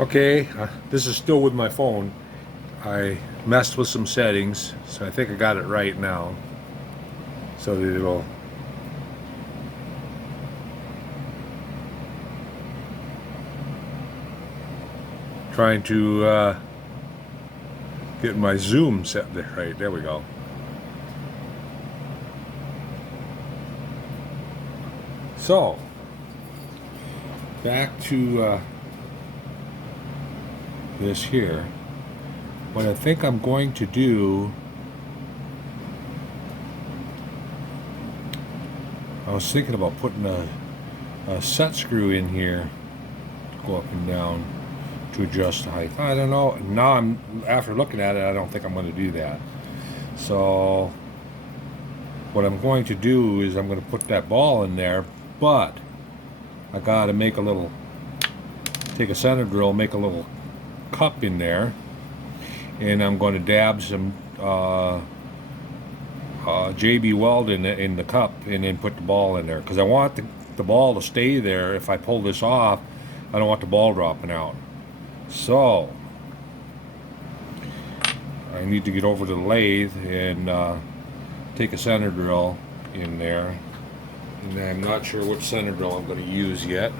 Okay, this is still with my phone. I messed with some settings, so I think I got it right now. So that it'll trying to get my zoom set there. Right, there we go. So back to this here. What I think I'm going to do, I was thinking about putting a set screw in here to go up and down to adjust the height. I don't know. Now after looking at it, I don't think I'm going to do that. So what I'm going to do is I'm going to put that ball in there, but I got to take a center drill, make a little cup in there, and I'm going to dab some JB Weld in the cup and then put the ball in there because I want the ball to stay there. If I pull this off, I don't want the ball dropping out. So I need to get over to the lathe and take a center drill in there. And I'm not sure which center drill I'm going to use yet.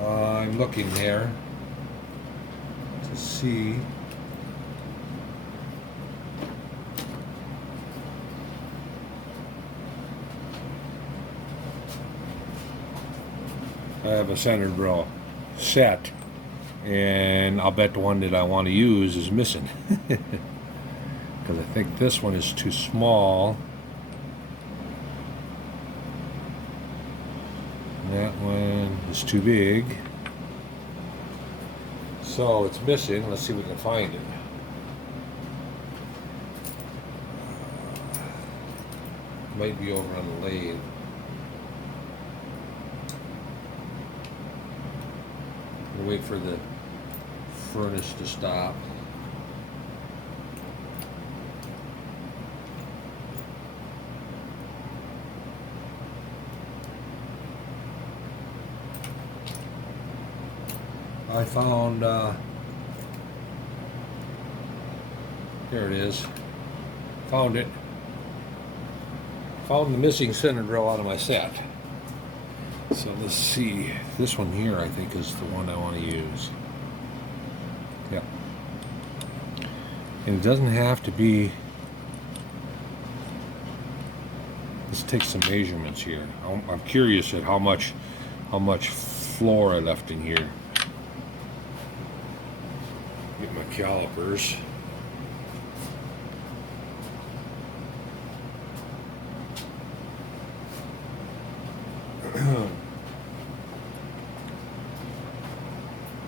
I'm looking here to see. I have a center drill set, and I'll bet the one that I want to use is missing because I think this one is too small. That one is too big. So it's missing. Let's see if we can find it. Might be over on the lathe. We'll wait for the furnace to stop. I found, here it is, found it. Found the missing center drill out of my set. So let's see, this one here I think is the one I want to use. Yep. And it doesn't have to be, let's take some measurements here. I'm curious at how much floor I left in here. Get my calipers.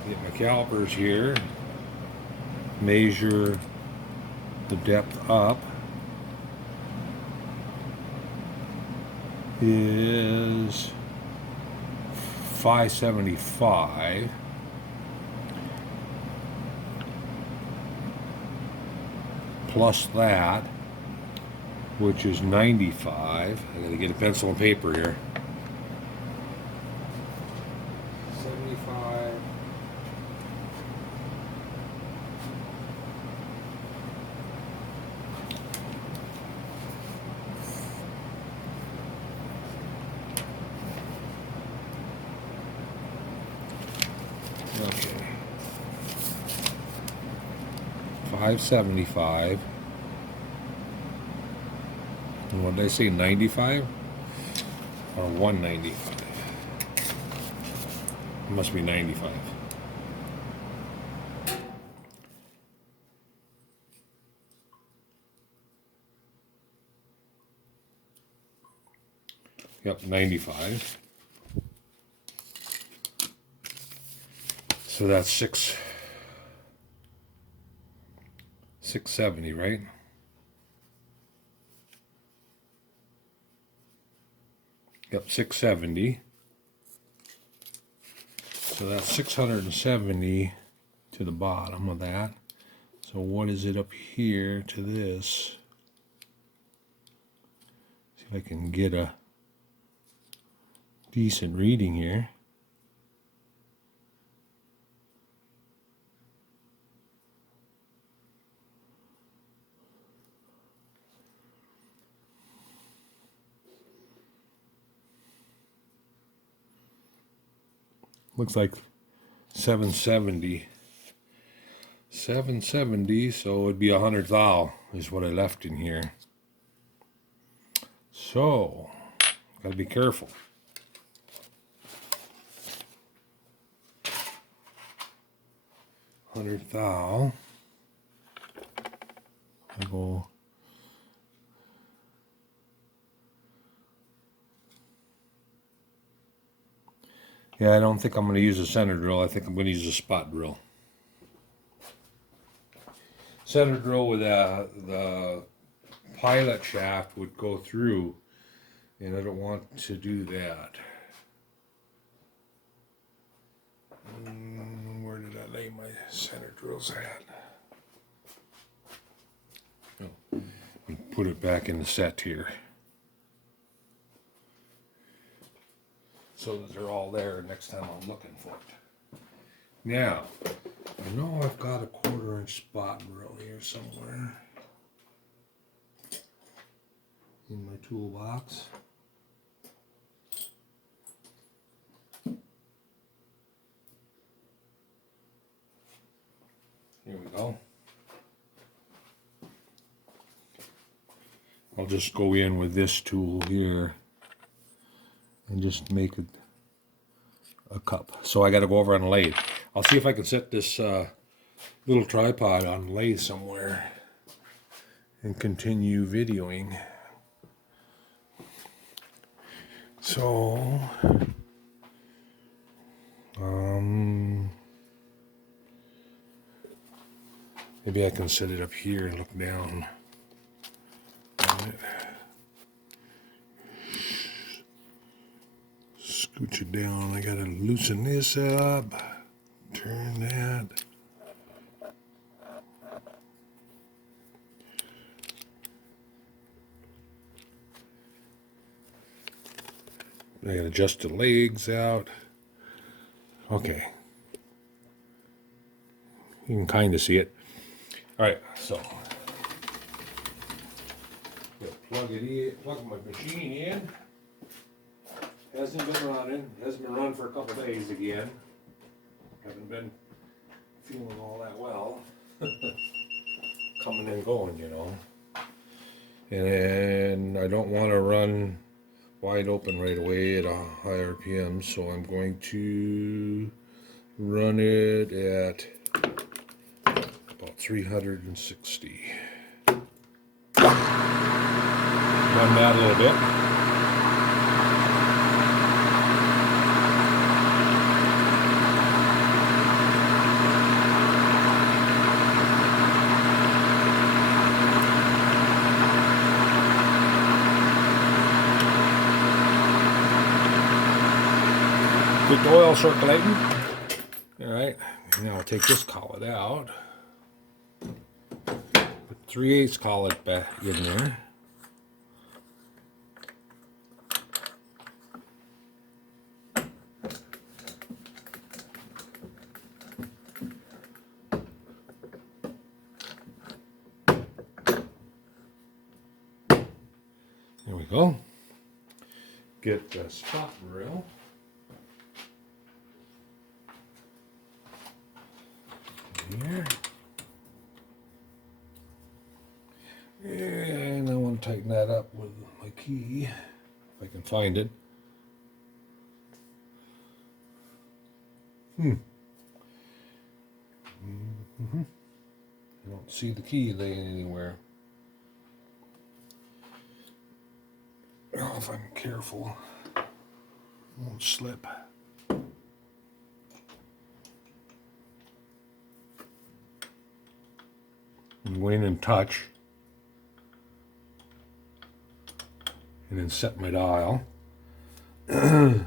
Get my calipers here. Measure the depth up is 575. Plus that, which is 95. I gotta get a pencil and paper here. 75. Okay. 575. And what did I say, 95? Or 195? It must be 95. Yep, 95. So that's 670, right? Yep, 670. So that's 670 to the bottom of that. So what is it up here to this? See if I can get a decent reading here. Looks like 770. 770, so it'd be 100 thou is what I left in here. So, gotta be careful. Hundred thou. I go. Yeah, I don't think I'm going to use a center drill. I think I'm going to use a spot drill. Center drill with the pilot shaft would go through, and I don't want to do that. Where did I lay my center drills at? Oh, put it back in the set here, so that they're all there next time I'm looking for it. Now, I know I've got a 1/4-inch spot drill here somewhere in my toolbox. Here we go. I'll just go in with this tool here and just make it a cup. So I got to go over on a lathe. I'll see if I can set this little tripod on a lathe somewhere and continue videoing. So, maybe I can set it up here and look down on it. Scooch it down. I gotta loosen this up. Turn that. I gotta adjust the legs out. Okay. You can kind of see it. All right, so plug it in, plug my machine in. Hasn't been running. Hasn't been running for a couple days again. Haven't been feeling all that well. Coming and going, you know. And I don't want to run wide open right away at a high RPM, so I'm going to run it at about 360. Run that a little bit. Keep the oil circulating. All right, now I'll take this collet out. Put 3/8 collet back in there. There we go. Get the spot drill. Here. And I want to tighten that up with my key, if I can find it. I don't see the key laying anywhere. Oh, if I'm careful, it won't slip. And go in and touch, and then set my dial. Now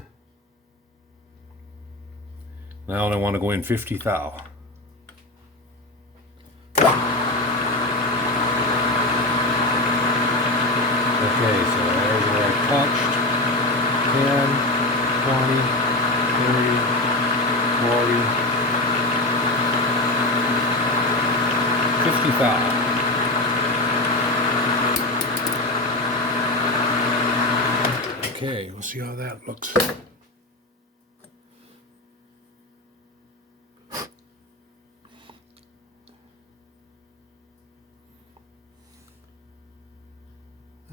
I want to go in 50 thou. Okay, so there's where I touched. 10, 20, 30, 40, 50 thou. Okay, we'll see how that looks.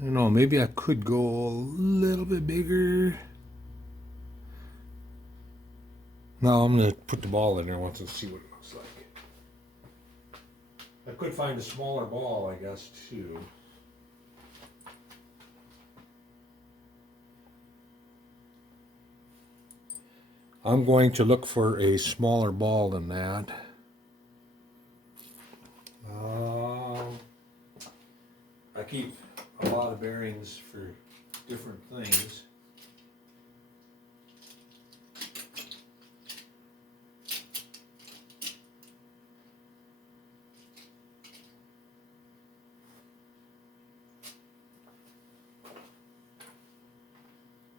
don't know, maybe I could go a little bit bigger. No, I'm going to put the ball in there once and see what it looks like. I could find a smaller ball, I guess, too. I'm going to look for a smaller ball than that. I keep a lot of bearings for different things.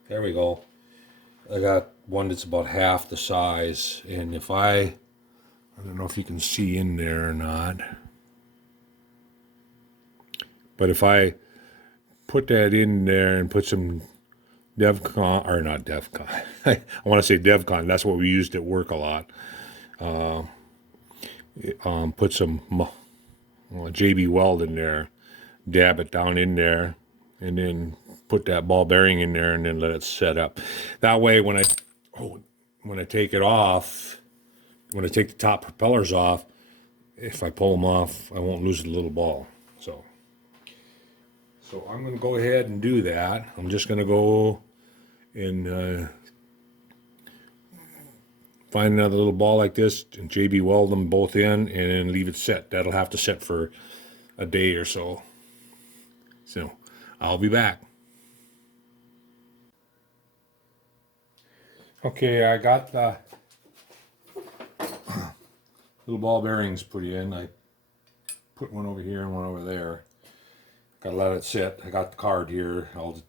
There we go. I got one that's about half the size, and if I don't know if you can see in there or not, but if I put that in there and put some DevCon, or not DevCon, I want to say DevCon, that's what we used at work a lot. Put some JB Weld in there, dab it down in there, and then put that ball bearing in there and then let it set up. That way when I take it off, when I take the top propellers off, if I pull them off, I won't lose the little ball. So I'm going to go ahead and do that. I'm just going to go and find another little ball like this and JB weld them both in and then leave it set. That'll have to set for a day or so. So I'll be back. Okay, I got the little ball bearings put in. I put one over here and one over there. Gotta let it sit. I got the card here. I'll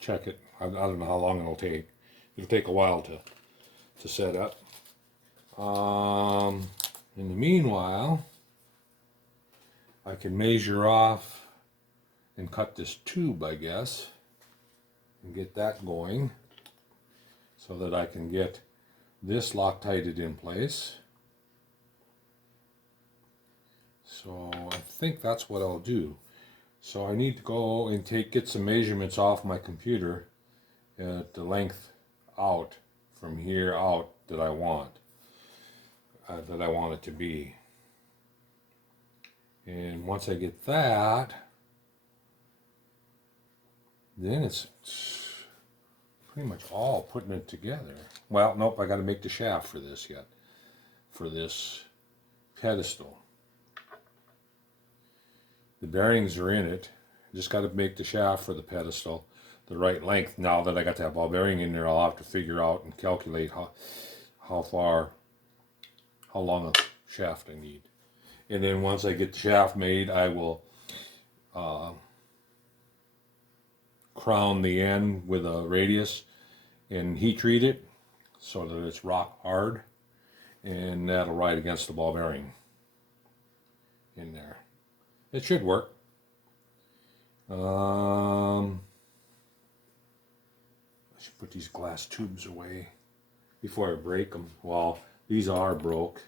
check it. I don't know how long it'll take. It'll take a while to set up. In the meanwhile, I can measure off and cut this tube, I guess, and get that going so that I can get this Loctited in place. So I think that's what I'll do. So I need to go and get some measurements off my computer at the length out from here out that I want it to be. And once I get that, then it's pretty much all putting it together. Well, nope, I got to make the shaft for this yet, for this pedestal. The bearings are in it. Just got to make the shaft for the pedestal the right length. Now that I got that ball bearing in there, I'll have to figure out and calculate how long a shaft I need. And then once I get the shaft made, I will crown the end with a radius and heat treat it so that it's rock hard, and that'll ride against the ball bearing in there. It should work. I should put these glass tubes away before I break them. Well, these are broke,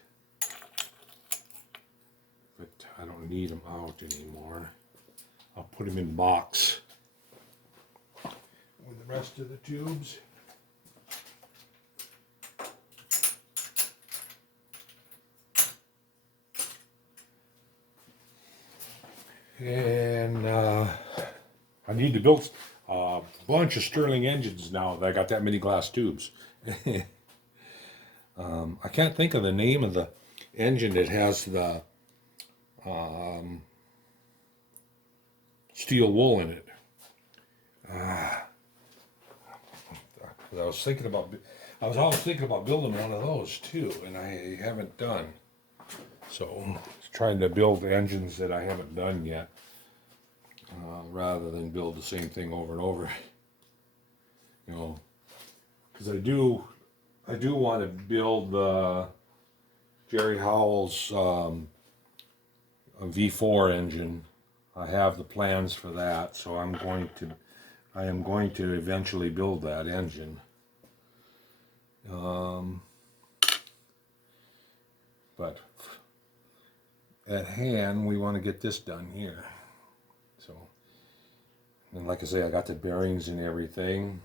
but I don't need them out anymore. I'll put them in a box with the rest of the tubes. And I need to build a bunch of Stirling engines now that I got that many glass tubes. I can't think of the name of the engine that has the steel wool in it. I was always thinking about building one of those too, and I haven't done. So trying to build engines that I haven't done yet, rather than build the same thing over and over. You know, because I do want to build the Jerry Howell's V4 engine. I have the plans for that, so I am going to eventually build that engine. But at hand, we want to get this done here. So And like I say, I got the bearings and everything.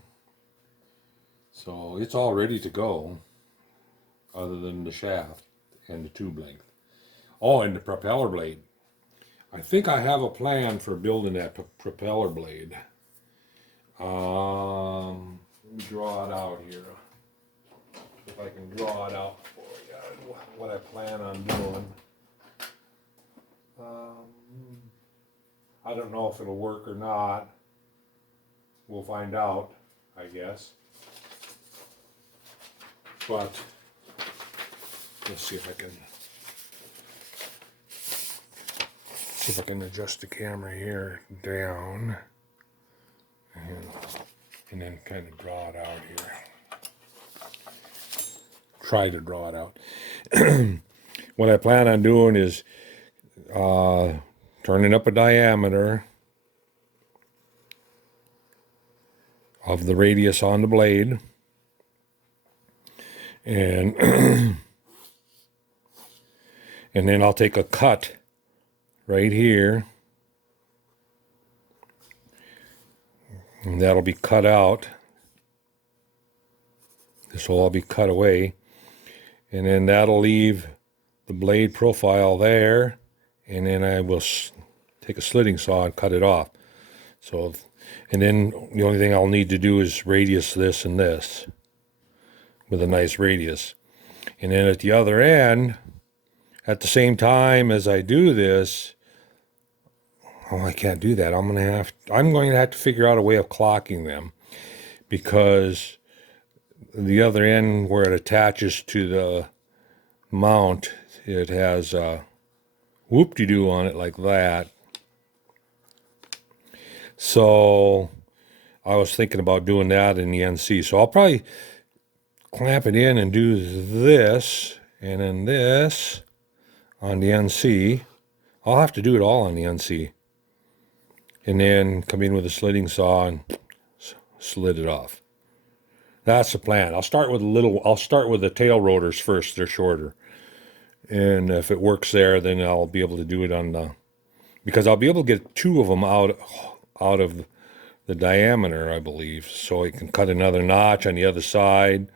So it's all ready to go, other than the shaft and the tube length. Oh, and the propeller blade. I think I have a plan for building that propeller blade. Let me draw it out here. If I can draw it out for you, what I plan on doing. I don't know if it'll work or not. We'll find out, I guess. But let's see if I can adjust the camera here down and then kind of draw it out here. Try to draw it out. What I plan on doing is turning up a diameter of the radius on the blade, and and then I'll take a cut right here, and that'll be cut out. This will all be cut away, and then that'll leave the blade profile there, and then I will take a slitting saw and cut it off. So, and then the only thing I'll need to do is radius this and this with a nice radius. And then at the other end, at the same time as I do this, oh, I can't do that. I'm going to have to figure out a way of clocking them, because the other end where it attaches to the mount, it has a whoop-de-doo on it like that. So I was thinking about doing that in the NC. So I'll probably clamp it in and do this, and then this on the NC. I'll have to do it all on the NC. And then come in with a slitting saw and slit it off. That's the plan. I'll start with the tail rotors first. They're shorter. And if it works there, then I'll be able to do it because I'll be able to get two of them out of the diameter, I believe. So I can cut another notch on the other side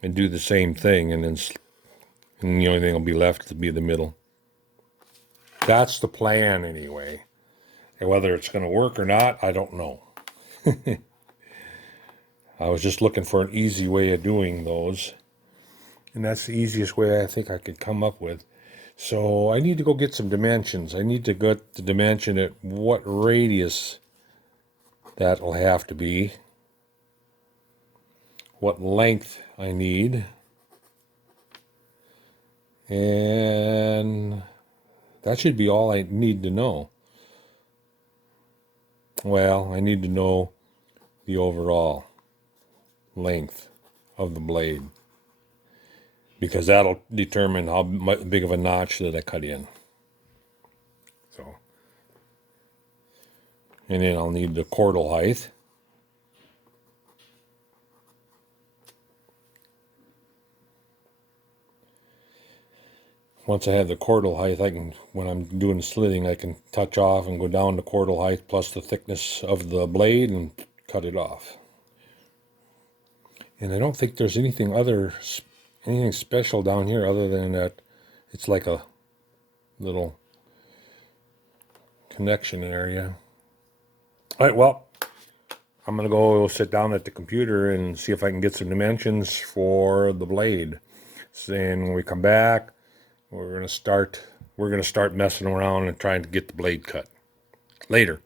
and do the same thing. And the only thing will be left to be the middle. That's the plan anyway. And whether it's going to work or not, I don't know. I was just looking for an easy way of doing those. And that's the easiest way I think I could come up with. So I need to go get some dimensions. I need to get the dimension at what radius that will have to be, what length I need, and that should be all I need to know. Well, I need to know the overall length of the blade, because that'll determine how big of a notch that I cut in. So, and then I'll need the cordal height. Once I have the cordal height, when I'm doing the slitting, I can touch off and go down the cordal height plus the thickness of the blade and cut it off. And I don't think there's anything special down here other than that it's like a little connection area. All right, well, I'm going to go sit down at the computer and see if I can get some dimensions for the blade. And when we come back, we're going to start messing around and trying to get the blade cut. Later.